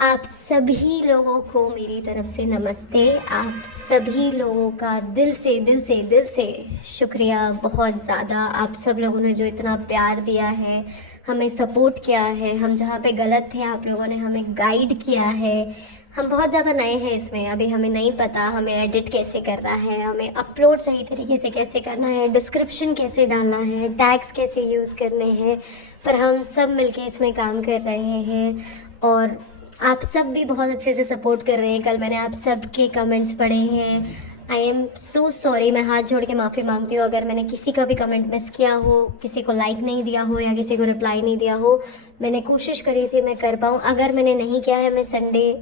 आप सभी लोगों को मेरी तरफ से नमस्ते। आप सभी लोगों का दिल से शुक्रिया, बहुत ज़्यादा। आप सब लोगों ने जो इतना प्यार दिया है, हमें सपोर्ट किया है, हम जहाँ पे गलत थे आप लोगों ने हमें गाइड किया है। हम बहुत ज़्यादा नए हैं इसमें, अभी हमें नहीं पता हमें एडिट कैसे करना है, हमें अपलोड सही तरीके से कैसे करना है, डिस्क्रिप्शन कैसे डालना है, टैग्स कैसे यूज़ करने हैं, पर हम सब मिलके इसमें काम कर रहे हैं। और आप सब भी बहुत अच्छे से सपोर्ट कर रहे हैं। कल मैंने आप सब के कमेंट्स पढ़े हैं। आई एम सो सॉरी, मैं हाथ जोड़ के माफ़ी मांगती हूँ अगर मैंने किसी का भी कमेंट मिस किया हो, किसी को लाइक नहीं दिया हो या किसी को रिप्लाई नहीं दिया हो। मैंने कोशिश करी थी मैं कर पाऊँ, अगर मैंने नहीं किया है मैं संडे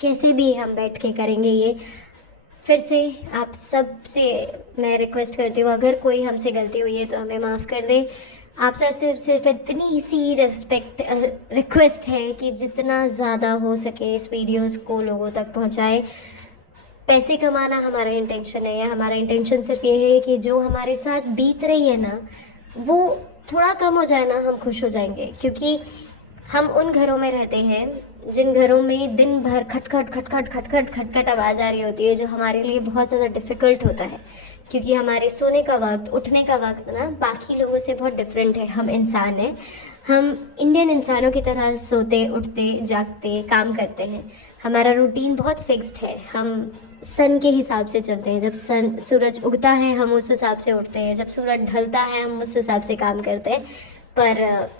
कैसे भी हम बैठ के करेंगे ये। फिर से आप सब से मैं रिक्वेस्ट करती हूँ, अगर कोई हमसे गलती हुई है तो हमें माफ़ कर दें। आप सर सिर्फ इतनी सी रिक्वेस्ट है कि जितना ज़्यादा हो सके इस वीडियोस को लोगों तक पहुँचाए। पैसे कमाना हमारा इंटेंशन है, या हमारा इंटेंशन सिर्फ ये है कि जो हमारे साथ बीत रही है ना वो थोड़ा कम हो जाए ना, हम खुश हो जाएंगे। क्योंकि हम उन घरों में रहते हैं जिन घरों में दिन भर खटखट खटखट खटखट खटखट आवाज़ आ रही होती है, जो हमारे लिए बहुत ज़्यादा डिफ़िकल्ट होता है। क्योंकि हमारे सोने का वक्त, उठने का वक्त ना बाकी लोगों से बहुत डिफरेंट है। हम इंसान हैं, हम इंडियन इंसानों की तरह सोते उठते जागते काम करते हैं। हमारा रूटीन बहुत फिक्स्ड है। हम सन के हिसाब से चलते हैं। जब सूरज उगता है हम उस हिसाब से उठते हैं, जब सूरज ढलता है हम उस हिसाब से काम करते हैं। पर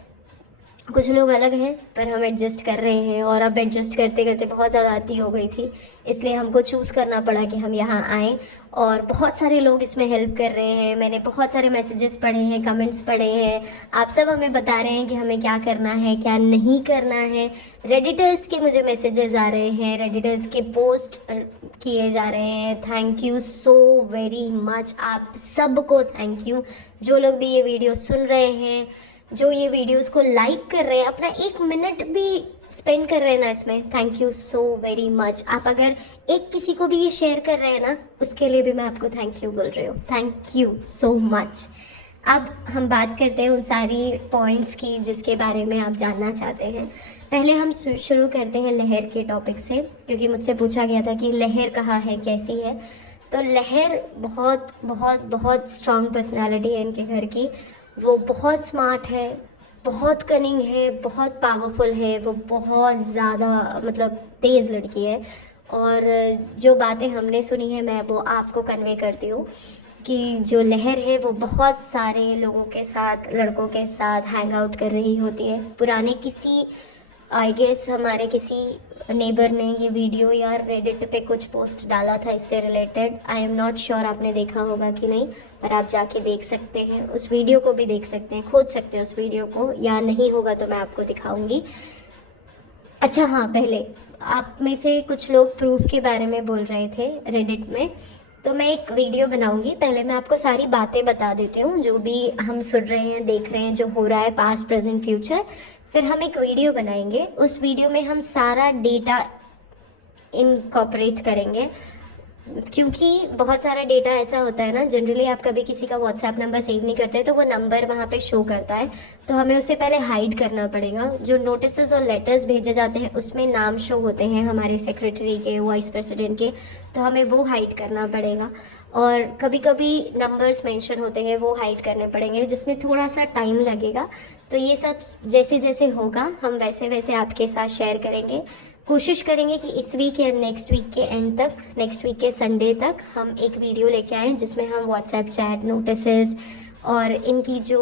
कुछ लोग अलग हैं, पर हम एडजस्ट कर रहे हैं। और अब एडजस्ट करते करते बहुत ज़्यादा आती हो गई थी, इसलिए हमको चूज़ करना पड़ा कि हम यहाँ आएँ। और बहुत सारे लोग इसमें हेल्प कर रहे हैं। मैंने बहुत सारे मैसेजेस पढ़े हैं, कमेंट्स पढ़े हैं। आप सब हमें बता रहे हैं कि हमें क्या करना है क्या नहीं करना है। रेडिटर्स के मुझे मैसेजेस आ रहे हैं, रेडिटर्स के पोस्ट किए जा रहे हैं। Thank you so very much, आप सबको थैंक यू। जो लोग भी ये वीडियो सुन रहे हैं, जो ये वीडियोस को लाइक कर रहे हैं, अपना 1 मिनट भी स्पेंड कर रहे हैं ना इसमें, thank you so very much. आप अगर एक किसी को भी ये शेयर कर रहे हैं ना, उसके लिए भी मैं आपको थैंक यू बोल रही हूँ। Thank you so much. अब हम बात करते हैं उन सारी पॉइंट्स की जिसके बारे में आप जानना चाहते हैं। पहले हम शुरू करते हैं लहर के टॉपिक से, क्योंकि मुझसे पूछा गया था कि लहर कहाँ है, कैसी है। तो लहर बहुत बहुत बहुत स्ट्रॉन्ग पर्सनालिटी है इनके घर की। वो बहुत स्मार्ट है, बहुत कनिंग है, बहुत पावरफुल है। वो बहुत ज़्यादा मतलब तेज़ लड़की है। और जो बातें हमने सुनी है मैं वो आपको कन्वे करती हूँ कि जो लहर है वो बहुत सारे लोगों के साथ, लड़कों के साथ हैंग आउट कर रही होती है। पुराने किसी, आई गेस हमारे किसी नेबर ने ये वीडियो या रेडिट पे कुछ पोस्ट डाला था इससे related. I am not sure आपने देखा होगा कि नहीं, पर आप जाके देख सकते हैं, उस वीडियो को भी देख सकते हैं, खोज सकते हैं उस वीडियो को, या नहीं होगा तो मैं आपको दिखाऊंगी। अच्छा हाँ, पहले आप में से कुछ लोग प्रूफ के बारे में बोल रहे थे रेडिट में, तो मैं एक वीडियो बनाऊंगी। पहले मैं आपको सारी बातें बता देती हूँ जो भी हम सुन रहे हैं, देख रहे हैं, जो हो रहा है पास्ट प्रेजेंट फ्यूचर। फिर हम एक वीडियो बनाएंगे, उस वीडियो में हम सारा डेटा इनकॉर्पोरेट करेंगे। क्योंकि बहुत सारा डेटा ऐसा होता है ना, जनरली आप कभी किसी का व्हाट्सएप नंबर सेव नहीं करते तो वो नंबर वहाँ पे शो करता है, तो हमें उसे पहले हाइड करना पड़ेगा। जो नोटिसेस और लेटर्स भेजे जाते हैं उसमें नाम शो होते हैं हमारे सेक्रेटरी के, वाइस प्रेसिडेंट के, तो हमें वो हाइड करना पड़ेगा। और कभी कभी नंबर्स मेंशन होते हैं, वो हाइड करने पड़ेंगे, जिसमें थोड़ा सा टाइम लगेगा। तो ये सब जैसे जैसे होगा हम वैसे वैसे आपके साथ शेयर करेंगे। कोशिश करेंगे कि इस वीक या नेक्स्ट वीक के एंड तक, नेक्स्ट वीक के संडे तक हम एक वीडियो लेके आएँ जिसमें हम व्हाट्सएप चैट, नोटिसेस और इनकी जो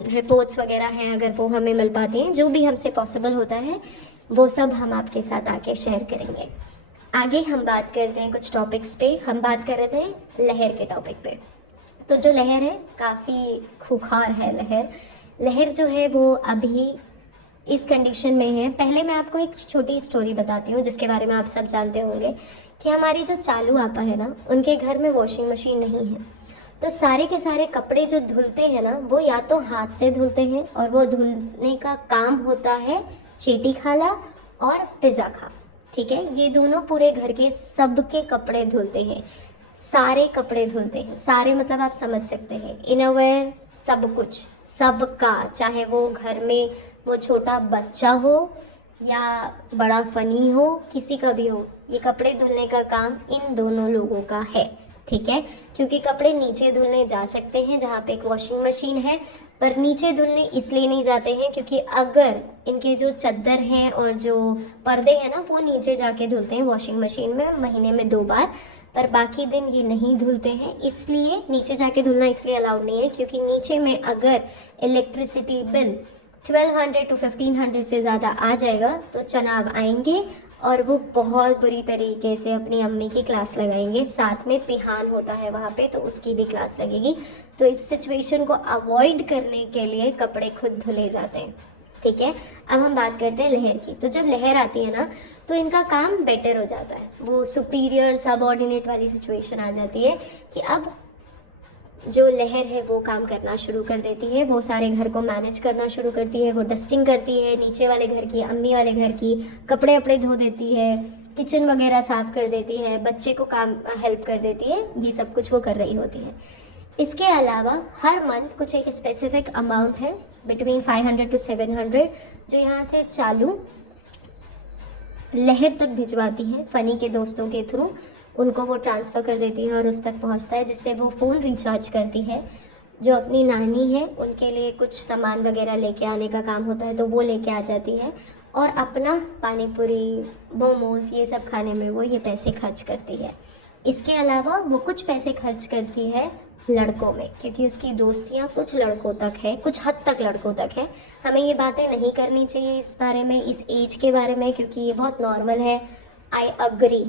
रिपोर्ट्स वगैरह हैं अगर वो हमें मिल पाती हैं, जो भी हमसे पॉसिबल होता है वो सब हम आपके साथ आके शेयर करेंगे। आगे हम बात करते हैं कुछ टॉपिक्स पे। हम बात कर रहे थे लहर के टॉपिक पे। तो जो लहर है काफ़ी खूंखार है। लहर लहर जो है वो अभी इस कंडीशन में है। पहले मैं आपको एक छोटी स्टोरी बताती हूँ जिसके बारे में आप सब जानते होंगे कि हमारी जो चालू आपा है ना, उनके घर में वॉशिंग मशीन नहीं है। तो सारे के सारे कपड़े जो धुलते हैं ना, वो या तो हाथ से धुलते हैं, और वो धुलने का काम होता है चेटी खाला और पिज़्ज़ा खा। ठीक है, ये दोनों पूरे घर के सबके कपड़े धुलते हैं, सारे कपड़े धुलते हैं। सारे मतलब आप समझ सकते हैं, इनरवेयर, सब कुछ, सबका, चाहे वो घर में वो छोटा बच्चा हो या बड़ा फ़नी हो, किसी का भी हो, ये कपड़े धुलने का काम इन दोनों लोगों का है, ठीक है। क्योंकि कपड़े नीचे धुलने जा सकते हैं जहाँ पे एक वॉशिंग मशीन है, पर नीचे धुलने इसलिए नहीं जाते हैं क्योंकि अगर इनके जो चद्दर हैं और जो पर्दे हैं ना, वो नीचे जाके धुलते हैं वॉशिंग मशीन में महीने में 2 बार, पर बाकी दिन ये नहीं धुलते हैं। इसलिए नीचे जाके धुलना इसलिए अलाउड नहीं है क्योंकि नीचे में अगर इलेक्ट्रिसिटी बिल 1200 to 1500 से ज़्यादा आ जाएगा तो चनाब आएंगे और वो बहुत बुरी तरीके से अपनी अम्मी की क्लास लगाएंगे। साथ में पिहान होता है वहाँ पे, तो उसकी भी क्लास लगेगी। तो इस सिचुएशन को अवॉइड करने के लिए कपड़े खुद धुले जाते हैं, ठीक है। अब हम बात करते हैं लहर की। तो जब लहर आती है ना, तो इनका काम बेटर हो जाता है। वो सुपीरियर सबऑर्डिनेट वाली सिचुएशन आ जाती है कि अब जो लहर है वो काम करना शुरू कर देती है, वो सारे घर को मैनेज करना शुरू करती है, वो डस्टिंग करती है, नीचे वाले घर की, अम्मी वाले घर की, कपड़े वपड़े धो देती है, किचन वगैरह साफ़ कर देती है, बच्चे को काम हेल्प कर देती है, ये सब कुछ वो कर रही होती है। इसके अलावा हर मंथ कुछ एक स्पेसिफिक अमाउंट है बिटवीन 500 to 700 जो यहाँ से चालू लहर तक भिजवाती है फ़नी के दोस्तों के थ्रू। उनको वो ट्रांसफ़र कर देती है और उस तक पहुंचता है, जिससे वो फ़ोन रिचार्ज करती है। जो अपनी नानी है उनके लिए कुछ सामान वगैरह लेके आने का काम होता है तो वो लेके आ जाती है, और अपना पानी पूरी, मोमोज़, ये सब खाने में वो ये पैसे खर्च करती है। इसके अलावा वो कुछ पैसे खर्च करती है लड़कों में, क्योंकि उसकी दोस्तियाँ कुछ लड़कों तक है, कुछ हद तक लड़कों तक है। हमें ये बातें नहीं करनी चाहिए इस बारे में, इस एज के बारे में, क्योंकि ये बहुत नॉर्मल है। आई अग्री,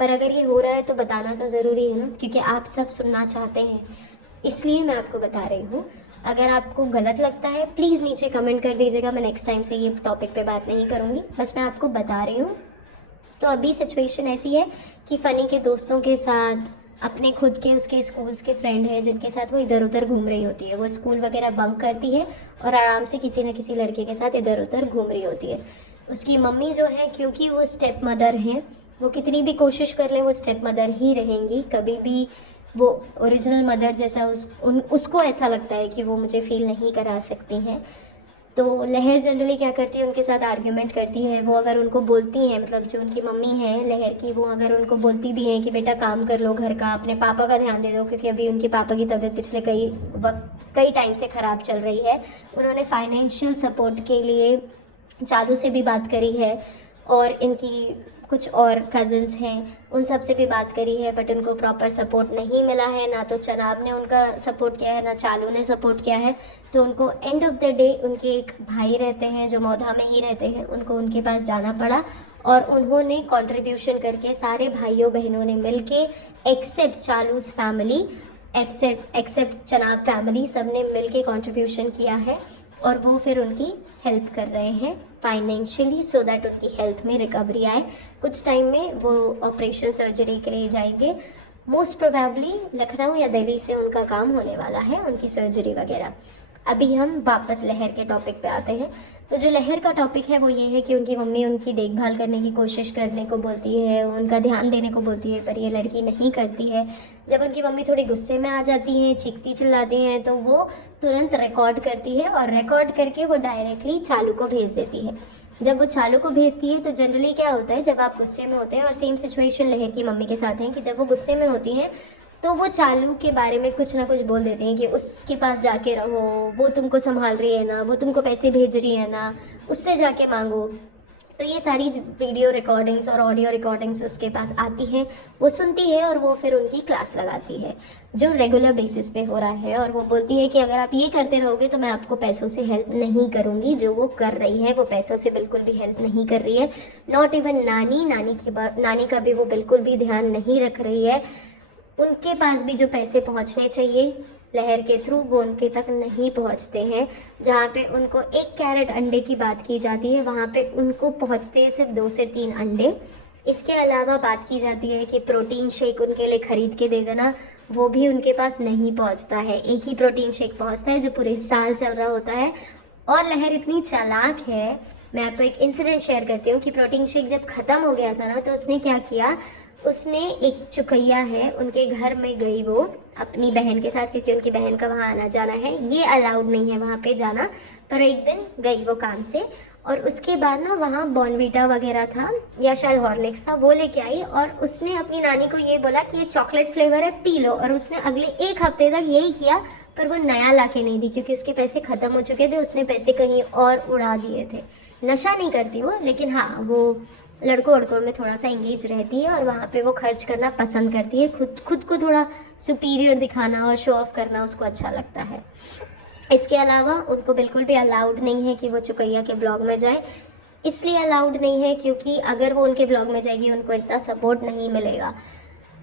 पर अगर ये हो रहा है तो बताना तो ज़रूरी है ना, क्योंकि आप सब सुनना चाहते हैं, इसलिए मैं आपको बता रही हूँ। अगर आपको गलत लगता है प्लीज़ नीचे कमेंट कर दीजिएगा, मैं नेक्स्ट टाइम से ये टॉपिक पे बात नहीं करूँगी, बस मैं आपको बता रही हूँ। तो अभी सिचुएशन ऐसी है कि फ़नी के दोस्तों के साथ, अपने खुद के उसके स्कूल्स के फ्रेंड हैं जिनके साथ वो इधर उधर घूम रही होती है। वो स्कूल वगैरह बंक करती है और आराम से किसी न किसी लड़के के साथ इधर उधर घूम रही होती है। उसकी मम्मी जो है, क्योंकि वो स्टेप मदर हैं, वो कितनी भी कोशिश कर लें वो स्टेप मदर ही रहेंगी। कभी भी वो ओरिजिनल मदर जैसा उसको ऐसा लगता है कि वो मुझे फील नहीं करा सकती हैं। तो लहर जनरली क्या करती है, उनके साथ आर्ग्यूमेंट करती है। वो अगर उनको बोलती हैं, मतलब जो उनकी मम्मी है लहर की, वो अगर उनको बोलती भी हैं कि बेटा काम कर लो घर का, अपने पापा का ध्यान दे दो, क्योंकि अभी उनके पापा की तबीयत पिछले कई टाइम से ख़राब चल रही है। उन्होंने फाइनेंशियल सपोर्ट के लिए चालू से भी बात करी है, और इनकी कुछ और कज़न्स हैं उन सब से भी बात करी है, बट उनको प्रॉपर सपोर्ट नहीं मिला है। ना तो चनाब ने उनका सपोर्ट किया है, ना चालू ने सपोर्ट किया है। तो उनको एंड ऑफ द डे उनके एक भाई रहते हैं जो मौधा में ही रहते हैं, उनको उनके पास जाना पड़ा, और उन्होंने कंट्रीब्यूशन करके सारे भाइयों बहनों ने मिलके, except Chalus family, except Chanab family, सब ने मिलके कंट्रीब्यूशन किया है, और वो फिर उनकी हेल्प कर रहे हैं फाइनेंशियली, सो दैट उनकी हेल्थ में रिकवरी आए। कुछ टाइम में वो ऑपरेशन सर्जरी के लिए जाएंगे, मोस्ट प्रोबेबली लखनऊ या दिल्ली से उनका काम होने वाला है, उनकी सर्जरी वगैरह। अभी हम वापस लहर के टॉपिक पे आते हैं। तो जो लहर का टॉपिक है वो ये है कि उनकी मम्मी उनकी देखभाल करने की कोशिश करने को बोलती है, उनका ध्यान देने को बोलती है, पर ये लड़की नहीं करती है। जब उनकी मम्मी थोड़ी गुस्से में आ जाती हैं, चीखती चिल्लाती हैं, तो वो तुरंत रिकॉर्ड करती है, और रिकॉर्ड करके वो डायरेक्टली चालू को भेज देती है। जब वो चालू को भेजती है तो जनरली क्या होता है, जब आप गुस्से में होते हैं, और सेम सिचुएशन लहर की मम्मी के साथ है कि जब वो गुस्से में होती हैं तो वो चालू के बारे में कुछ ना कुछ बोल देते हैं कि उसके पास जाके रहो, वो तुमको संभाल रही है ना, वो तुमको पैसे भेज रही है ना, उससे जाके मांगो। तो ये सारी वीडियो रिकॉर्डिंग्स और ऑडियो रिकॉर्डिंग्स उसके पास आती हैं, वो सुनती है और वो फिर उनकी क्लास लगाती है, जो रेगुलर बेसिस पे हो रहा है। और वो बोलती है कि अगर आप ये करते रहोगे तो मैं आपको पैसों से हेल्प नहीं करूँगी। जो वो कर रही है वो पैसों से बिल्कुल भी हेल्प नहीं कर रही है, नॉट इवन नानी का भी वो बिल्कुल भी ध्यान नहीं रख रही है। उनके पास भी जो पैसे पहुंचने चाहिए लहर के थ्रू, वो उनके तक नहीं पहुंचते हैं। जहाँ पे उनको 1 कैरेट अंडे की बात की जाती है, वहाँ पे उनको पहुंचते हैं सिर्फ 2 से 3 अंडे। इसके अलावा बात की जाती है कि प्रोटीन शेक उनके लिए ख़रीद के दे देना, वो भी उनके पास नहीं पहुंचता है। एक ही प्रोटीन शेक पहुंचता है जो पूरे साल चल रहा होता है। और लहर इतनी चालाक है, मैं आपको एक इंसिडेंट शेयर करती हूँ कि प्रोटीन शेक जब ख़त्म हो गया था ना, तो उसने क्या किया, उसने एक चुकैया है उनके घर में गई वो अपनी बहन के साथ, क्योंकि उनकी बहन का वहाँ आना जाना है, ये अलाउड नहीं है वहाँ पे जाना, पर एक दिन गई वो काम से, और उसके बाद ना वहाँ बॉर्नवीटा वगैरह था या शायद हॉर्लिक्स था, वो लेके आई और उसने अपनी नानी को ये बोला कि ये चॉकलेट फ्लेवर है, पी लो। और उसने अगले 1 हफ्ते तक यही किया, पर वो नया ला के नहीं दी क्योंकि उसके पैसे ख़त्म हो चुके थे, उसने पैसे कहीं और उड़ा दिए थे। नशा नहीं करती वो, लेकिन हाँ वो लड़कों वड़कों में थोड़ा सा इंगेज रहती है और वहाँ पे वो खर्च करना पसंद करती है, खुद को थोड़ा सुपीरियर दिखाना और शो ऑफ करना उसको अच्छा लगता है। इसके अलावा उनको बिल्कुल भी अलाउड नहीं है कि वो चुकैया के ब्लॉग में जाए। इसलिए अलाउड नहीं है क्योंकि अगर वो उनके ब्लॉग में जाएगी उनको इतना सपोर्ट नहीं मिलेगा।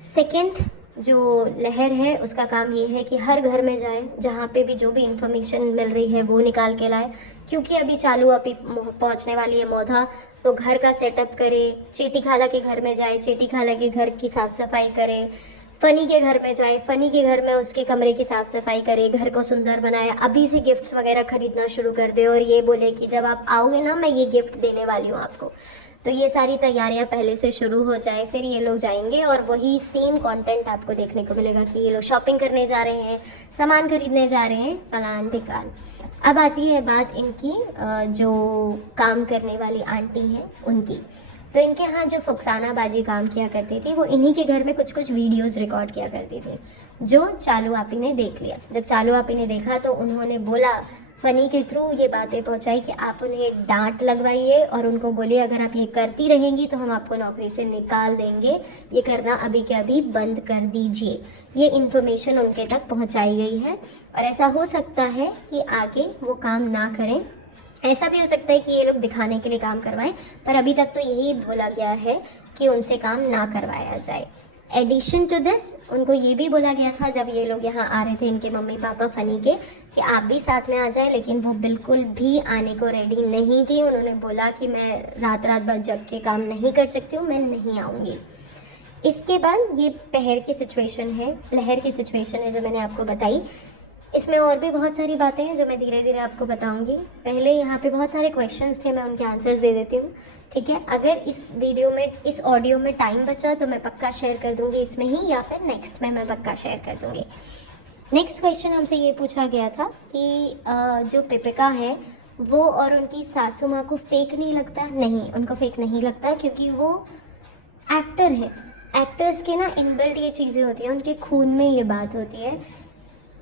सेकंड, जो लहर है उसका काम ये है कि हर घर में जाए, जहाँ पे भी जो भी इंफॉर्मेशन मिल रही है वो निकाल के लाए, क्योंकि अभी चालू अभी पहुँचने वाली है मौधा, तो घर का सेटअप करे। चेटी खाला के घर में जाए, चेटी खाला के घर की साफ़ सफाई करे। फ़नी के घर में जाए, फ़नी के घर में उसके कमरे की साफ़ सफाई करे, घर को सुंदर बनाए, अभी से गिफ्ट्स वगैरह खरीदना शुरू कर दे और ये बोले कि जब आप आओगे ना मैं ये गिफ्ट देने वाली हूँ आपको। तो ये सारी तैयारियां पहले से शुरू हो जाए, फिर ये लोग जाएंगे और वही सेम कंटेंट आपको देखने को मिलेगा कि ये लोग शॉपिंग करने जा रहे हैं, सामान खरीदने जा रहे हैं, फलान ढिकान। अब आती है बात इनकी जो काम करने वाली आंटी हैं उनकी। तो इनके यहाँ जो फुकसाना बाजी काम किया करती थी वो इन्हीं के घर में कुछ कुछ वीडियोस रिकॉर्ड किया करती थी, जो चालू आपी ने देख लिया। जब चालू आपी ने देखा तो उन्होंने बोला, फ़नी के थ्रू ये बातें पहुंचाई कि आप उन्हें डांट लगवाइए और उनको बोलिए अगर आप ये करती रहेंगी तो हम आपको नौकरी से निकाल देंगे, ये करना अभी के अभी बंद कर दीजिए। ये इन्फॉर्मेशन उनके तक पहुंचाई गई है और ऐसा हो सकता है कि आगे वो काम ना करें। ऐसा भी हो सकता है कि ये लोग दिखाने के लिए काम करवाएं, पर अभी तक तो यही बोला गया है कि उनसे काम ना करवाया जाए। एडिशन टू दिस उनको ये भी बोला गया था जब ये लोग यहाँ आ रहे थे, इनके मम्मी पापा फ़नी के, कि आप भी साथ में आ जाए, लेकिन वो बिल्कुल भी आने को रेडी नहीं थी। उन्होंने बोला कि मैं रात भर जग के काम नहीं कर सकती हूँ, मैं नहीं आऊँगी। इसके बाद ये पहर की सिचुएशन है, लहर की सिचुएशन है जो मैंने आपको बताई। इसमें और भी बहुत सारी बातें हैं जो मैं धीरे धीरे आपको बताऊंगी। पहले यहाँ पे बहुत सारे क्वेश्चंस थे, मैं उनके आंसर्स दे देती हूँ, ठीक है। अगर इस वीडियो में, इस ऑडियो में टाइम बचा तो मैं पक्का शेयर कर दूँगी इसमें ही, या फिर नेक्स्ट में मैं पक्का शेयर कर दूँगी। नेक्स्ट क्वेश्चन हमसे ये पूछा गया था कि जो पिपिका है वो और उनकी सासू माँ को फेक नहीं लगता? नहीं, उनको फेक नहीं लगता क्योंकि वो एक्टर है। एक्टर्स के ना इनबिल्ट ये चीज़ें होती हैं, उनके खून में ये बात होती है,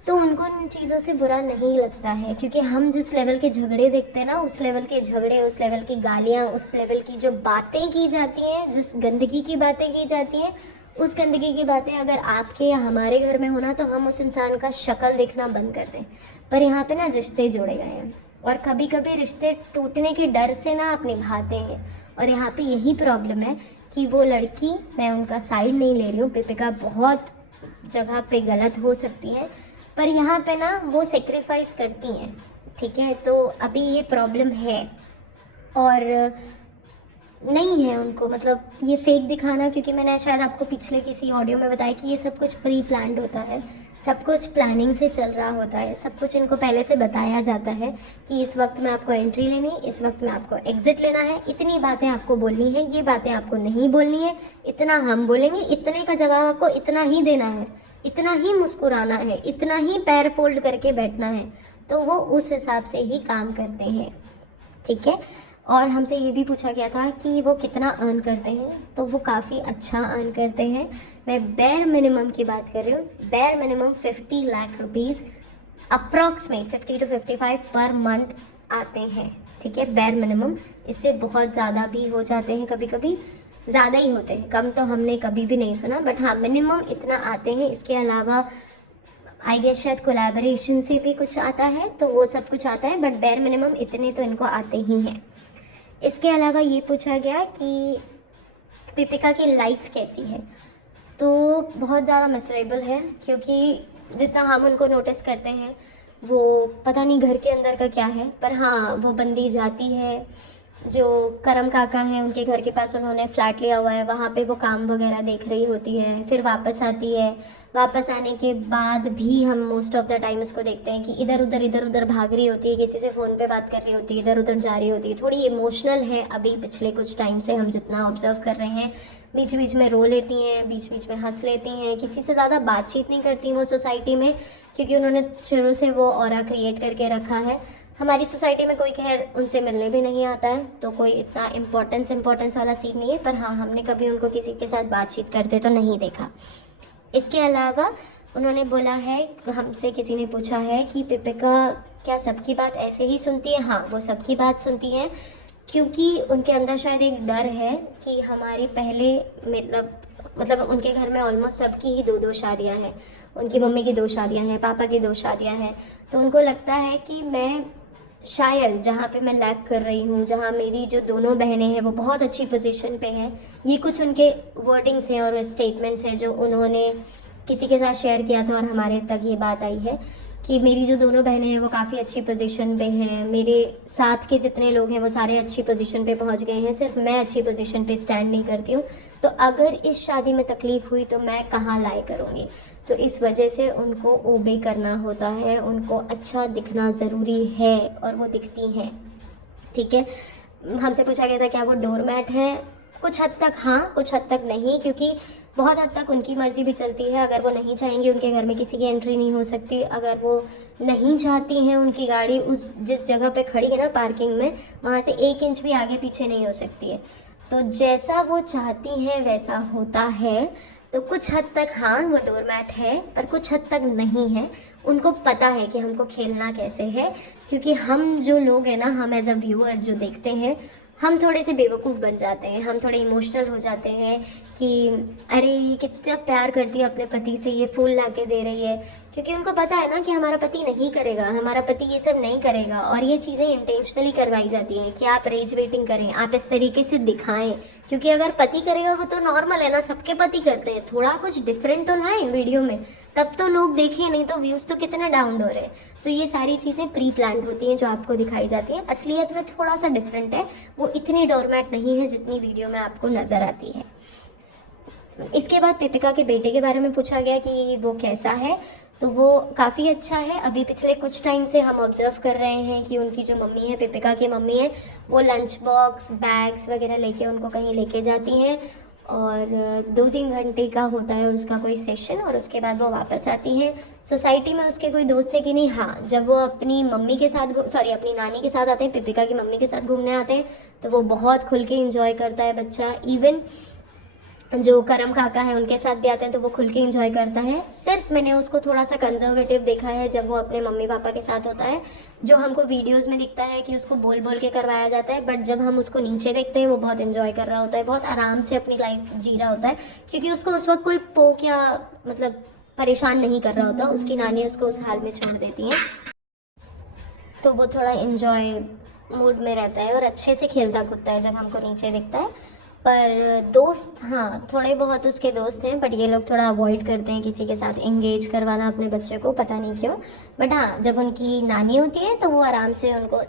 तो उनको उन चीज़ों से बुरा नहीं लगता है। क्योंकि हम जिस लेवल के झगड़े देखते हैं ना, उस लेवल के झगड़े, उस लेवल की गालियाँ, उस लेवल की जो बातें की जाती हैं, जिस गंदगी की बातें की जाती हैं, उस गंदगी की बातें अगर आपके या हमारे घर में होना तो हम उस इंसान का शक्ल देखना बंद कर दें। पर यहाँ पे ना रिश्ते जोड़े गए हैं और कभी कभी रिश्ते टूटने के डर से ना आप निभाते हैं। और यहाँ पे यही प्रॉब्लम है कि वो लड़की, मैं उनका साइड नहीं ले रही हूँ, पिपिका बहुत जगह पे गलत हो सकती है, पर यहाँ पे ना वो सेक्रीफाइस करती हैं, ठीक है। तो अभी ये प्रॉब्लम है और नहीं है उनको, मतलब ये फेक दिखाना, क्योंकि मैंने शायद आपको पिछले किसी ऑडियो में बताया कि ये सब कुछ प्री प्लान्ड होता है, सब कुछ प्लानिंग से चल रहा होता है, सब कुछ इनको पहले से बताया जाता है कि इस वक्त में आपको एंट्री लेनी, इस वक्त में आपको एग्जिट लेना है, इतनी बातें आपको बोलनी है, ये बातें आपको नहीं बोलनी है, इतना हम बोलेंगे, इतने का जवाब आपको इतना ही देना है, इतना ही मुस्कुराना है, इतना ही पैर फोल्ड करके बैठना है। तो वो उस हिसाब से ही काम करते हैं, ठीक है। और हमसे ये भी पूछा गया था कि वो कितना अर्न करते हैं, तो वो काफ़ी अच्छा अर्न करते हैं। मैं बेयर मिनिमम की बात कर रही हूँ, bare minimum 50 lakh rupees, approximate 50 to 55 per month आते हैं, ठीक है, बेयर मिनिमम। इससे बहुत ज़्यादा भी हो जाते हैं, कभी कभी ज़्यादा ही होते हैं, कम तो हमने कभी भी नहीं सुना, बट हाँ मिनिमम इतना आते हैं। इसके अलावा आई गेस शायद कोलैबोरेशन से भी कुछ आता है, तो वो सब कुछ आता है, बट बेयर मिनिमम इतने तो इनको आते ही हैं। इसके अलावा ये पूछा गया कि पिपिका की लाइफ कैसी है, तो बहुत ज़्यादा मिसरेबल है, क्योंकि जितना हम उनको नोटिस करते हैं वो पता नहीं घर के अंदर का क्या है, पर हाँ वो बंदी जाती है। जो करम काका हैं उनके घर के पास उन्होंने फ्लैट लिया हुआ है, वहाँ पे वो काम वगैरह देख रही होती है, फिर वापस आती है। वापस आने के बाद भी हम मोस्ट ऑफ द टाइम उसको देखते हैं कि इधर उधर भाग रही होती है, किसी से फ़ोन पे बात कर रही होती है, इधर उधर जा रही होती है, थोड़ी इमोशनल है अभी पिछले कुछ टाइम से हम जितना ऑब्जर्व कर रहे हैं। बीच बीच में रो लेती हैं, बीच बीच में हंस लेती हैं, किसी से ज़्यादा बातचीत नहीं करती वो सोसाइटी में, क्योंकि उन्होंने शुरू से वो ऑरा क्रिएट करके रखा है। हमारी सोसाइटी में कोई खैर उनसे मिलने भी नहीं आता है, तो कोई इतना इम्पोर्टेंस वाला सीन नहीं है, पर हाँ हमने कभी उनको किसी के साथ बातचीत करते तो नहीं देखा। इसके अलावा उन्होंने बोला है, हमसे किसी ने पूछा है कि पिपिका क्या सबकी बात ऐसे ही सुनती है? हाँ, वो सबकी बात सुनती हैं, क्योंकि उनके अंदर शायद एक डर है कि हमारी पहले मतलब उनके घर में ऑलमोस्ट सबकी ही 2-2 शादियां हैं। उनकी मम्मी की 2 शादियां हैं, पापा की 2 शादियां हैं, तो उनको लगता है कि मैं शायद जहाँ पे मैं लैक कर रही हूँ, जहाँ मेरी जो दोनों बहनें हैं वो बहुत अच्छी पोजीशन पे हैं, ये कुछ उनके वर्डिंग्स हैं और स्टेटमेंट्स हैं जो उन्होंने किसी के साथ शेयर किया था और हमारे तक ये बात आई है कि मेरी जो दोनों बहनें हैं वो काफ़ी अच्छी पोजीशन पे हैं, मेरे साथ के जितने लोग हैं वो सारे अच्छी पोजीशन पे पहुंच गए हैं, सिर्फ मैं अच्छी पोजीशन पे स्टैंड नहीं करती हूँ, तो अगर इस शादी में तकलीफ़ हुई तो मैं कहाँ लाई करूँगी। तो इस वजह से उनको ओबे करना होता है, उनको अच्छा दिखना ज़रूरी है और वो दिखती हैं। ठीक है, हमसे पूछा गया था क्या वो डोरमैट है? कुछ हद तक हाँ, कुछ हद तक नहीं, क्योंकि बहुत हद तक उनकी मर्ज़ी भी चलती है। अगर वो नहीं चाहेंगी उनके घर में किसी की एंट्री नहीं हो सकती, अगर वो नहीं चाहती हैं उनकी गाड़ी उस जिस जगह पे खड़ी है ना पार्किंग में, वहाँ से 1 इंच भी आगे पीछे नहीं हो सकती है। तो जैसा वो चाहती हैं वैसा होता है। तो कुछ हद तक हाँ वो डोरमैट है, पर कुछ हद तक नहीं है। उनको पता है कि हमको खेलना कैसे है, क्योंकि हम जो लोग हैं ना, हम एज अ व्यूअर जो देखते हैं, हम थोड़े से बेवकूफ़ बन जाते हैं, हम थोड़े इमोशनल हो जाते हैं कि अरे ये कितना प्यार करती है अपने पति से, ये फूल ला के दे रही है, क्योंकि उनको पता है ना कि हमारा पति नहीं करेगा, हमारा पति ये सब नहीं करेगा, और ये चीज़ें इंटेंशनली करवाई जाती हैं कि आप रेज वेटिंग करें, आप इस तरीके से दिखाएं, क्योंकि अगर पति करेगा वो तो नॉर्मल है ना, सबके पति करते हैं, थोड़ा कुछ डिफरेंट तो लाएं वीडियो में, तब तो लोग देखें, नहीं तो व्यूज़ तो कितने डाउन हो रहे हैं। तो ये सारी चीज़ें प्री प्लान्ड होती हैं जो आपको दिखाई जाती हैं, असलियत में थोड़ा सा डिफरेंट है, वो इतनी डोरमैट नहीं है जितनी वीडियो में आपको नज़र आती है। इसके बाद पिपिका के बेटे के बारे में पूछा गया कि वो कैसा है, तो वो काफ़ी अच्छा है। अभी पिछले कुछ टाइम से हम ऑब्जर्व कर रहे हैं कि उनकी जो मम्मी है, पिपिका की मम्मी है, वो लंच बॉक्स बैग्स वगैरह लेके उनको कहीं लेके जाती हैं, और 2-3 घंटे का होता है उसका कोई सेशन, और उसके बाद वो वापस आती हैं। सोसाइटी में उसके कोई दोस्त है कि नहीं? हाँ, जब वो अपनी मम्मी के साथ अपनी नानी के साथ आते हैं, पिपिका की मम्मी के साथ घूमने आते हैं, तो वो बहुत खुल के इंजॉय करता है बच्चा। इवन जो करम काका है उनके साथ भी आते हैं तो वो खुल के इंजॉय करता है। सिर्फ मैंने उसको थोड़ा सा कंजर्वेटिव देखा है जब वो अपने मम्मी पापा के साथ होता है, जो हमको वीडियोस में दिखता है कि उसको बोल बोल के करवाया जाता है, बट जब हम उसको नीचे देखते हैं वो बहुत इंजॉय कर रहा होता है, बहुत आराम से अपनी लाइफ जी रहा होता है, क्योंकि उसको उस वक्त कोई पोक या मतलब परेशान नहीं कर रहा होता, उसकी नानी उसको उस हाल में छोड़ देती हैं, तो वो थोड़ा इंजॉय मूड में रहता है और अच्छे से खेलता कूदता है जब हमको नीचे दिखता है। पर दोस्त, हाँ थोड़े बहुत उसके दोस्त हैं, बट ये लोग थोड़ा अवॉइड करते हैं किसी के साथ एंगेज करवाना अपने बच्चे को, पता नहीं क्यों। बट हाँ, जब उनकी नानी होती है तो वो आराम से उनको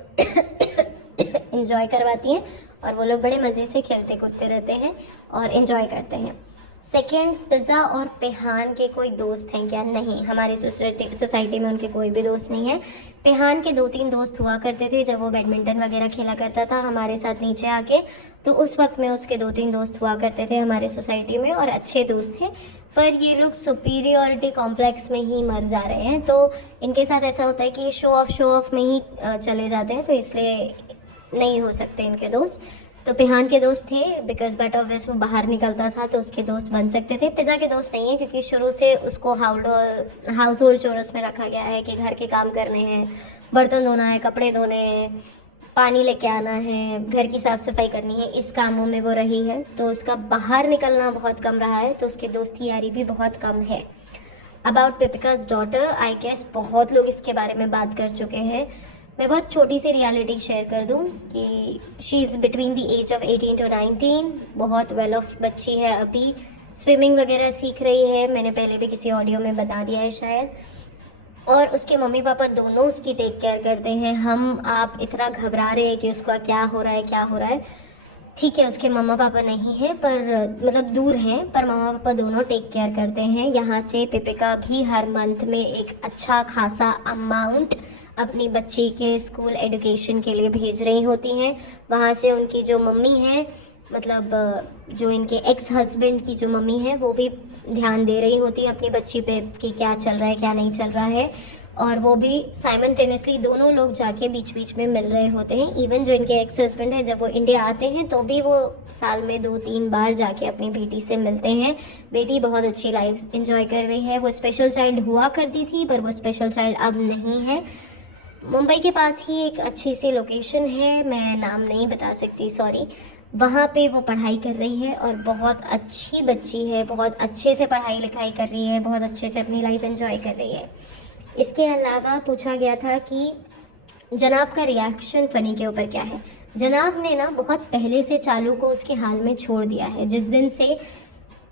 इंजॉय करवाती हैं, और वो लोग बड़े मज़े से खेलते कूदते रहते हैं और इन्जॉय करते हैं। सेकेंड, पिज़्ज़ा और पेहान के कोई दोस्त हैं क्या? नहीं, हमारी सोसाइटी में उनके कोई भी दोस्त नहीं है। पेहान के 2-3 दोस्त हुआ करते थे जब वो बैडमिंटन वगैरह खेला करता था हमारे साथ नीचे आके, तो उस वक्त में उसके 2-3 दोस्त हुआ करते थे हमारे सोसाइटी में और अच्छे दोस्त थे। पर ये लोग सुपीरियॉरिटी कॉम्प्लेक्स में ही मर जा रहे हैं, तो इनके साथ ऐसा होता है कि शो ऑफ में ही चले जाते हैं, तो इसलिए नहीं हो सकते इनके दोस्त। तो पेहान के दोस्त थे बिकॉज बट ऑब्वियस वो बाहर निकलता था तो उसके दोस्त बन सकते थे। पिज़्ज़ा के दोस्त नहीं है क्योंकि शुरू से उसको हाउस होल्ड चोरस में रखा गया है कि घर के काम करने हैं, बर्तन धोना है, कपड़े धोने हैं, पानी लेके आना है, घर की साफ़ सफाई करनी है, इस कामों में वो रही है, तो उसका बाहर निकलना बहुत कम रहा है, तो उसकी दोस्ती यारी भी बहुत कम है। अबाउट पिपिकाज डॉटर, आई गेस बहुत लोग इसके बारे में बात कर चुके हैं। मैं बहुत छोटी सी रियलिटी शेयर कर दूं कि she is between the age of 18 to 19, बहुत वेल ऑफ बच्ची है, अभी स्विमिंग वगैरह सीख रही है, मैंने पहले भी किसी ऑडियो में बता दिया है शायद, और उसके मम्मी पापा दोनों उसकी टेक केयर करते हैं। हम आप इतना घबरा रहे हैं कि उसका क्या हो रहा है, ठीक है उसके मम्मा पापा नहीं हैं, पर मतलब दूर हैं, पर मम्मा पापा दोनों टेक केयर करते हैं। यहाँ से पिपिका भी हर मंथ में एक अच्छा खासा अमाउंट अपनी बच्ची के स्कूल एजुकेशन के लिए भेज रही होती हैं। वहाँ से उनकी जो मम्मी है, मतलब जो इनके एक्स हस्बैंड की जो मम्मी है, वो भी ध्यान दे रही होती है अपनी बच्ची पे कि क्या चल रहा है क्या नहीं चल रहा है। और वो भी साइमल्टेनियसली दोनों लोग जाके बीच बीच में मिल रहे होते हैं। इवन जो इनके एक्स हस्बैंड है, जब वो इंडिया आते हैं तो भी वो साल में 2-3 बार जाके अपनी बेटी से मिलते हैं। बेटी बहुत अच्छी लाइफ एंजॉय कर रही है। वो स्पेशल चाइल्ड हुआ करती थी, पर वो स्पेशल चाइल्ड अब नहीं है। मुंबई के पास ही एक अच्छी सी लोकेशन है, मैं नाम नहीं बता सकती, सॉरी। वहाँ पे वो पढ़ाई कर रही है और बहुत अच्छी बच्ची है, बहुत अच्छे से पढ़ाई लिखाई कर रही है, बहुत अच्छे से अपनी लाइफ एंजॉय कर रही है। इसके अलावा पूछा गया था कि जनाब का रिएक्शन फ़नी के ऊपर क्या है। जनाब ने ना बहुत पहले से चालू को उसके हाल में छोड़ दिया है। जिस दिन से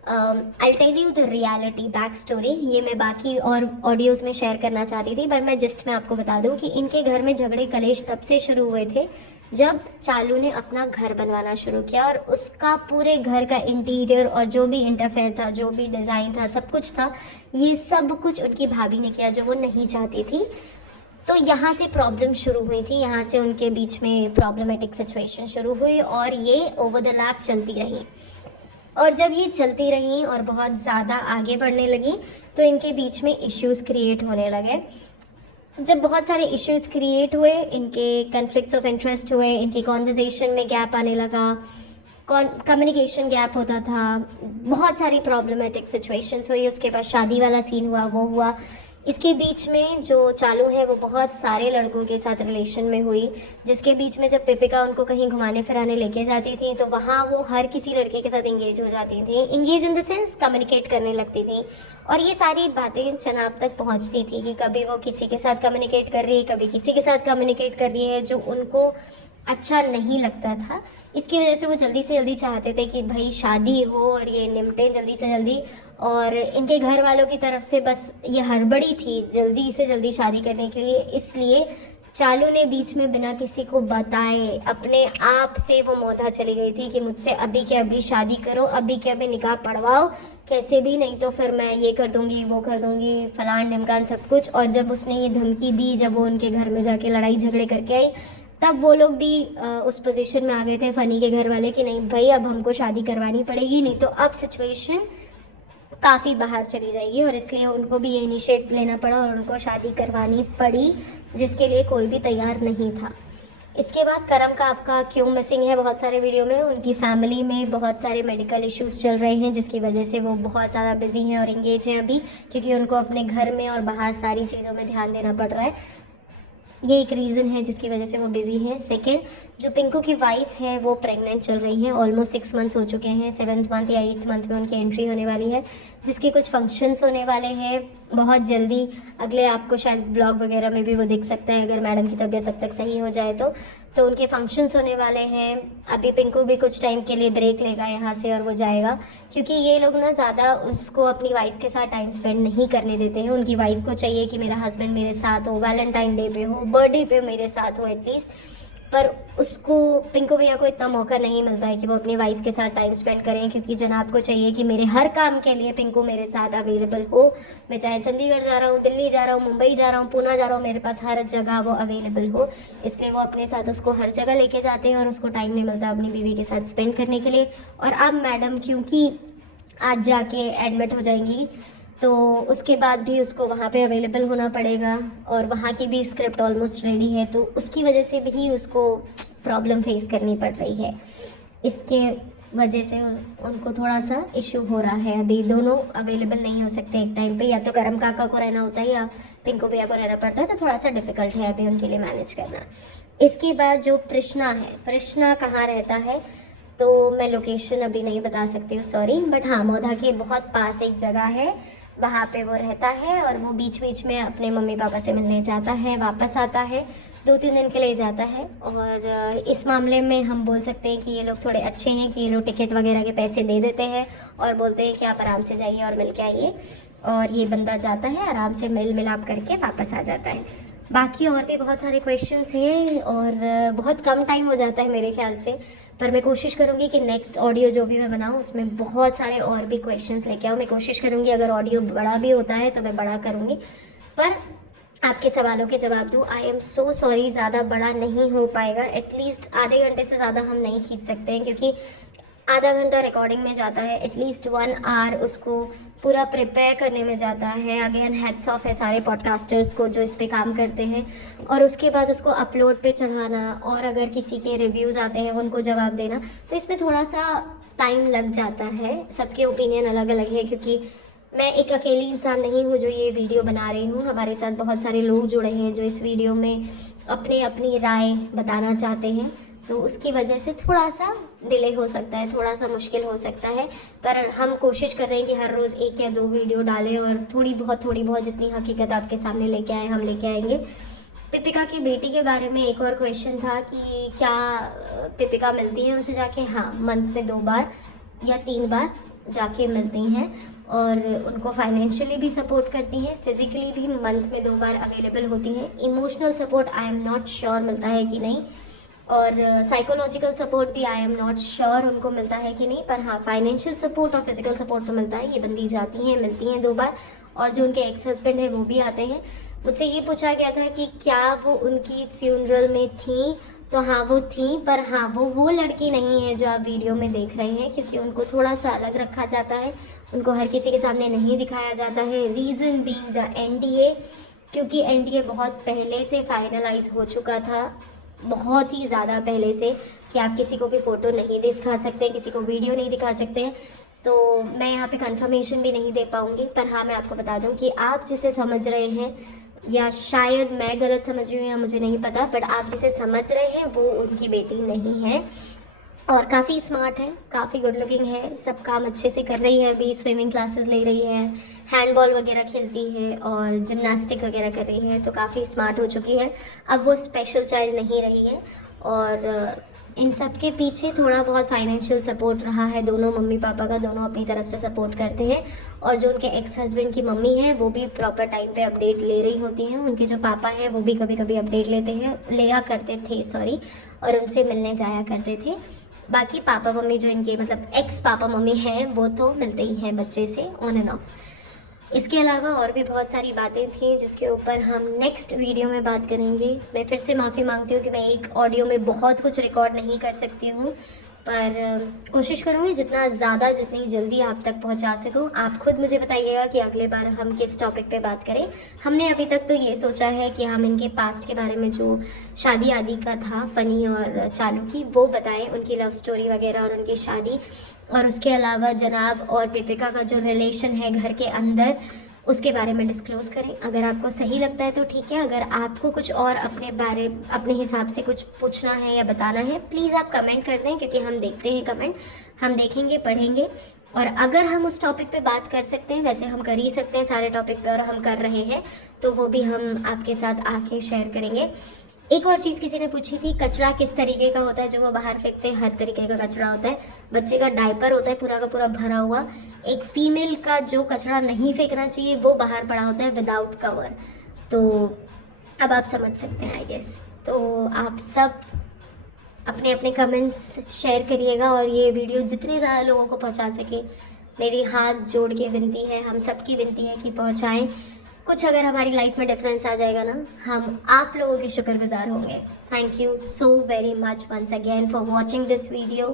I tell you the reality back story, ये मैं बाकी और ऑडियोज़ में शेयर करना चाहती थी, पर मैं जस्ट मैं आपको बता दूं कि इनके घर में झगड़े कलेश तब से शुरू हुए थे जब चालू ने अपना घर बनवाना शुरू किया, और उसका पूरे घर का इंटीरियर और जो भी इंटरफेयर था, जो भी डिज़ाइन था, सब कुछ था, ये सब कुछ उनकी भाभी ने किया जो वो नहीं चाहती थी। तो यहाँ से प्रॉब्लम शुरू हुई थी, यहाँ से उनके बीच में प्रॉब्लमेटिक सिचुएशन शुरू हुई और ये ओवर द लैप चलती रही। और जब ये चलती रही और बहुत ज़्यादा आगे बढ़ने लगी तो इनके बीच में इश्यूज़ क्रिएट होने लगे। जब बहुत सारे इश्यूज़ क्रिएट हुए, इनके कन्फ्लिक्ट्स ऑफ इंटरेस्ट हुए, इनकी कॉन्वर्जेसन में गैप आने लगा, कम्युनिकेशन गैप होता था, बहुत सारी प्रॉब्लमेटिक सिचुएशंस हुई। उसके बाद शादी वाला सीन हुआ, वो हुआ। इसके बीच में जो चालू है वो बहुत सारे लड़कों के साथ रिलेशन में हुई, जिसके बीच में जब पिपिका उनको कहीं घुमाने फिराने लेके जाती थी तो वहाँ वो हर किसी लड़के के साथ इंगेज हो जाती थी, engage in the sense communicate करने लगती थी। और ये सारी बातें जनाब तक पहुँचती थी कि कभी वो किसी के साथ कम्युनिकेट कर रही है, कभी किसी के साथ कम्युनिकेट कर रही है, जो उनको अच्छा नहीं लगता था। इसकी वजह से वो जल्दी से जल्दी चाहते थे कि भाई शादी हो और ये निपटे जल्दी से जल्दी, और इनके घर वालों की तरफ से बस ये हड़बड़ी थी जल्दी से जल्दी शादी करने के लिए। इसलिए चालू ने बीच में बिना किसी को बताए अपने आप से वो मौधा चली गई थी कि मुझसे अभी के अभी शादी करो, अभी के अभी निकाह पढ़वाओ कैसे भी, नहीं तो फिर मैं ये कर दूंगी, वो कर दूंगी, फलान ढिमकान सब कुछ। और जब उसने ये धमकी दी, जब वो उनके घर में जाके लड़ाई झगड़े करके आई, तब वो लोग भी उस पोजीशन में आ गए थे, फ़नी के घर वाले, कि नहीं भाई अब हमको शादी करवानी पड़ेगी, नहीं तो अब सिचुएशन काफ़ी बाहर चली जाएगी। और इसलिए उनको भी ये इनिशिएट लेना पड़ा और उनको शादी करवानी पड़ी, जिसके लिए कोई भी तैयार नहीं था। इसके बाद करम का आपका क्यों मिसिंग है बहुत सारे वीडियो में, उनकी फैमिली में बहुत सारे मेडिकल इश्यूज़ चल रहे हैं, जिसकी वजह से वो बहुत ज़्यादा बिजी हैं और इंगेज हैं अभी, क्योंकि उनको अपने घर में और बाहर सारी चीज़ों में ध्यान देना पड़ रहा है। ये एक रीज़न है जिसकी वजह से वो बिज़ी है। सेकेंड, जो पिंकू की वाइफ है वो प्रेग्नेंट चल रही हैं, ऑलमोस्ट 6 मंथ्स हो चुके हैं, 7th मंथ या 8th मंथ में उनकी एंट्री होने वाली है, जिसके कुछ फंक्शंस होने वाले हैं बहुत जल्दी। अगले आपको शायद ब्लॉग वगैरह में भी वो दिख सकता है, अगर मैडम की तबीयत तब तक सही हो जाए तो उनके फंक्शंस होने वाले हैं। अभी पिंकू भी कुछ टाइम के लिए ब्रेक लेगा यहाँ से और वो जाएगा, क्योंकि ये लोग ना ज़्यादा उसको अपनी वाइफ के साथ टाइम स्पेंड नहीं करने देते हैं। उनकी वाइफ को चाहिए कि मेरा हस्बैंड मेरे साथ हो, वैलेंटाइन डे पे हो, बर्थडे पे मेरे साथ हो एटलीस्ट, पर उसको पिंकू भैया को इतना मौका नहीं मिलता है कि वो अपनी वाइफ के साथ टाइम स्पेंड करें, क्योंकि जनाब को चाहिए कि मेरे हर काम के लिए पिंकू मेरे साथ अवेलेबल हो। मैं चाहे चंडीगढ़ जा रहा हूँ, दिल्ली जा रहा हूँ, मुंबई जा रहा हूँ, पूना जा रहा हूँ, मेरे पास हर जगह वो अवेलेबल हो। इसलिए वो अपने साथ उसको हर जगह लेके जाते हैं और उसको टाइम नहीं मिलता अपनी बीवी के साथ स्पेंड करने के लिए। और अब मैडम क्योंकि आज जाके एडमिट हो जाएंगी तो उसके बाद भी उसको वहाँ पे अवेलेबल होना पड़ेगा, और वहाँ की भी स्क्रिप्ट ऑलमोस्ट रेडी है, तो उसकी वजह से भी उसको प्रॉब्लम फेस करनी पड़ रही है। इसके वजह से उनको थोड़ा सा इशू हो रहा है। अभी दोनों अवेलेबल नहीं हो सकते एक टाइम पे, या तो करम काका को रहना होता है या पिंकू भैया को रहना पड़ता है, तो थोड़ा सा डिफ़िकल्ट है अभी उनके लिए मैनेज करना। इसके बाद जो कृष्णा है, कृष्णा कहाँ रहता है तो मैं लोकेशन अभी नहीं बता सकती हूँ, सॉरी, बट हाँ मौधा के बहुत पास एक जगह है, वहाँ पे वो रहता है। और वो बीच बीच में अपने मम्मी पापा से मिलने जाता है, वापस आता है, 2-3 दिन के लिए जाता है। और इस मामले में हम बोल सकते हैं कि ये लोग थोड़े अच्छे हैं कि ये लोग टिकट वगैरह के पैसे दे देते हैं और बोलते हैं कि आप आराम से जाइए और मिल के आइए, और ये बंदा जाता है आराम से मिल मिलाप करके वापस आ जाता है। बाकी और भी बहुत सारे क्वेश्चंस हैं और बहुत कम टाइम हो जाता है मेरे ख्याल से, पर मैं कोशिश करूँगी कि नेक्स्ट ऑडियो जो भी मैं बनाऊँ उसमें बहुत सारे और भी क्वेश्चंस लेके आऊँ। मैं कोशिश करूँगी अगर ऑडियो बड़ा भी होता है तो मैं बड़ा करूँगी, पर आपके सवालों के जवाब दूँ। आई एम सो सॉरी, ज़्यादा बड़ा नहीं हो पाएगा, एटलीस्ट आधे घंटे से ज़्यादा हम नहीं खींच सकते हैं, क्योंकि आधा घंटा रिकॉर्डिंग में जाता है, एटलीस्ट 1 आवर उसको पूरा प्रिपेयर करने में जाता है। अगेन हेड्स ऑफ है सारे पॉडकास्टर्स को जो इस पे काम करते हैं। और उसके बाद उसको अपलोड पे चढ़ाना, और अगर किसी के रिव्यूज़ आते हैं उनको जवाब देना, तो इसमें थोड़ा सा टाइम लग जाता है। सबके ओपिनियन अलग अलग है, क्योंकि मैं एक अकेली इंसान नहीं हूँ जो ये वीडियो बना रही हूँ। हमारे साथ बहुत सारे लोग जुड़े हैं जो इस वीडियो में अपनी राय बताना चाहते हैं, तो उसकी वजह से थोड़ा सा डिले हो सकता है, थोड़ा सा मुश्किल हो सकता है। पर हम कोशिश कर रहे हैं कि हर रोज़ 1 या 2 वीडियो डालें, और थोड़ी बहुत जितनी हकीकत आपके सामने लेके आए हम लेके आएंगे। पिपिका की बेटी के बारे में एक और क्वेश्चन था कि क्या पिपिका मिलती है उनसे जाके? हाँ, मंथ में 2 बार या 3 बार जाके मिलती हैं, और उनको फाइनेंशियली भी सपोर्ट करती हैं, फिज़िकली भी मंथ में 2 बार अवेलेबल होती हैं। Emotional support I am not sure मिलता है कि नहीं, और साइकोलॉजिकल सपोर्ट भी आई एम नॉट श्योर उनको मिलता है कि नहीं, पर हाँ फाइनेंशियल सपोर्ट और फिजिकल सपोर्ट तो मिलता है। ये बंदी जाती हैं, मिलती हैं 2 बार, और जो उनके एक्स हस्बैंड है वो भी आते हैं। मुझसे ये पूछा गया था कि क्या वो उनकी फ्यूनरल में थी, तो हाँ वो थी, पर हाँ वो लड़की नहीं है जो आप वीडियो में देख रहे हैं, क्योंकि उनको थोड़ा सा अलग रखा जाता है, उनको हर किसी के सामने नहीं दिखाया जाता है। रीज़न बीइंग द NDA, क्योंकि NDA बहुत पहले से फाइनलाइज हो चुका था, बहुत ही ज़्यादा पहले से, कि आप किसी को भी फ़ोटो नहीं दिखा सकते, किसी को वीडियो नहीं दिखा सकते हैं। तो मैं यहाँ पे कंफर्मेशन भी नहीं दे पाऊँगी, पर हाँ मैं आपको बता दूँ कि आप जिसे समझ रहे हैं, या शायद मैं गलत समझ रही हूँ या मुझे नहीं पता, बट आप जिसे समझ रहे हैं वो उनकी बेटी नहीं है, और काफ़ी स्मार्ट है, काफ़ी गुड लुकिंग है, सब काम अच्छे से कर रही है। अभी स्विमिंग क्लासेस ले रही है, हैंडबॉल वगैरह खेलती है, और जिम्नास्टिक वगैरह कर रही है, तो काफ़ी स्मार्ट हो चुकी है। अब वो स्पेशल चाइल्ड नहीं रही है, और इन सब के पीछे थोड़ा बहुत फाइनेंशियल सपोर्ट रहा है। दोनों मम्मी पापा का, दोनों अपनी तरफ से सपोर्ट करते हैं, और जो उनके एक्स हस्बैंड की मम्मी है वो भी प्रॉपर टाइम पे अपडेट ले रही होती हैं। उनके जो पापा हैं वो भी कभी कभी अपडेट लिया करते थे, और उनसे मिलने जाया करते थे। बाकी पापा मम्मी जो इनके मतलब एक्स पापा मम्मी हैं वो तो मिलते ही हैं बच्चे से ऑन एंड ऑफ। इसके अलावा और भी बहुत सारी बातें थी जिसके ऊपर हम नेक्स्ट वीडियो में बात करेंगे। मैं फिर से माफ़ी मांगती हूँ कि मैं एक ऑडियो में बहुत कुछ रिकॉर्ड नहीं कर सकती हूँ, पर कोशिश करूँगी जितनी जल्दी आप तक पहुँचा सकूँ। आप खुद मुझे बताइएगा कि अगले बार हम किस टॉपिक पे बात करें। हमने अभी तक तो ये सोचा है कि हम इनके पास्ट के बारे में, जो शादी आदि का था फनी और चालू की, वो बताएं, उनकी लव स्टोरी वगैरह और उनकी शादी, और उसके अलावा जनाब और पिपिका का जो रिलेशन है घर के अंदर, उसके बारे में डिस्क्लोज़ करें। अगर आपको सही लगता है तो ठीक है, अगर आपको कुछ और अपने हिसाब से कुछ पूछना है या बताना है, प्लीज़ आप कमेंट कर दें, क्योंकि हम देखते हैं कमेंट, हम देखेंगे, पढ़ेंगे, और अगर हम उस टॉपिक पे बात कर सकते हैं, वैसे हम कर ही सकते हैं सारे टॉपिक पे, और हम कर रहे हैं, तो वो भी हम आपके साथ आके शेयर करेंगे। एक और चीज़ किसी ने पूछी थी, कचरा किस तरीके का होता है जो वो बाहर फेंकते हैं? हर तरीके का कचरा होता है। बच्चे का डायपर होता है पूरा का पूरा भरा हुआ। एक फीमेल का जो कचरा नहीं फेंकना चाहिए वो बाहर पड़ा होता है विदाउट कवर। तो अब आप समझ सकते हैं आई गेस। तो आप सब अपने अपने कमेंट्स शेयर करिएगा, और ये वीडियो जितने ज़्यादा लोगों को पहुंचा सके, मेरी हाथ जोड़ के विनती है, हम सब की विनती है कि पहुंचाएं। कुछ अगर हमारी लाइफ में डिफरेंस आ जाएगा ना, हम आप लोगों के शुक्रगुजार होंगे। Thank you so very much once again for watching this video.